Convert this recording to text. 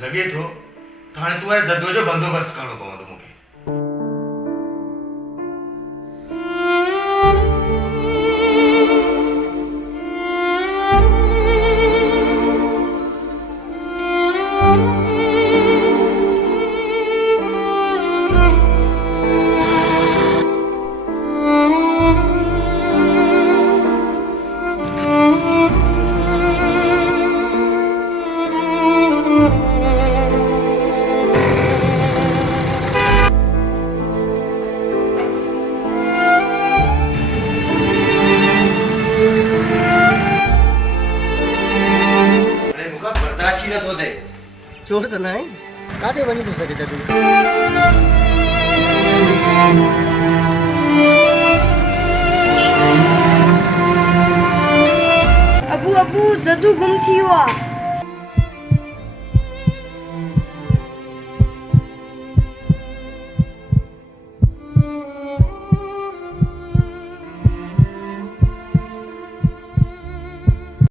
लॻे थो त हाणे तूं वारे दद्दो जो बंदोबस्तु करणो पवंदो मूंखे। चोर तो ना काथे वञी थो सघे दद्दू? अबू अबू दद्दू गुम थी वियो आहे।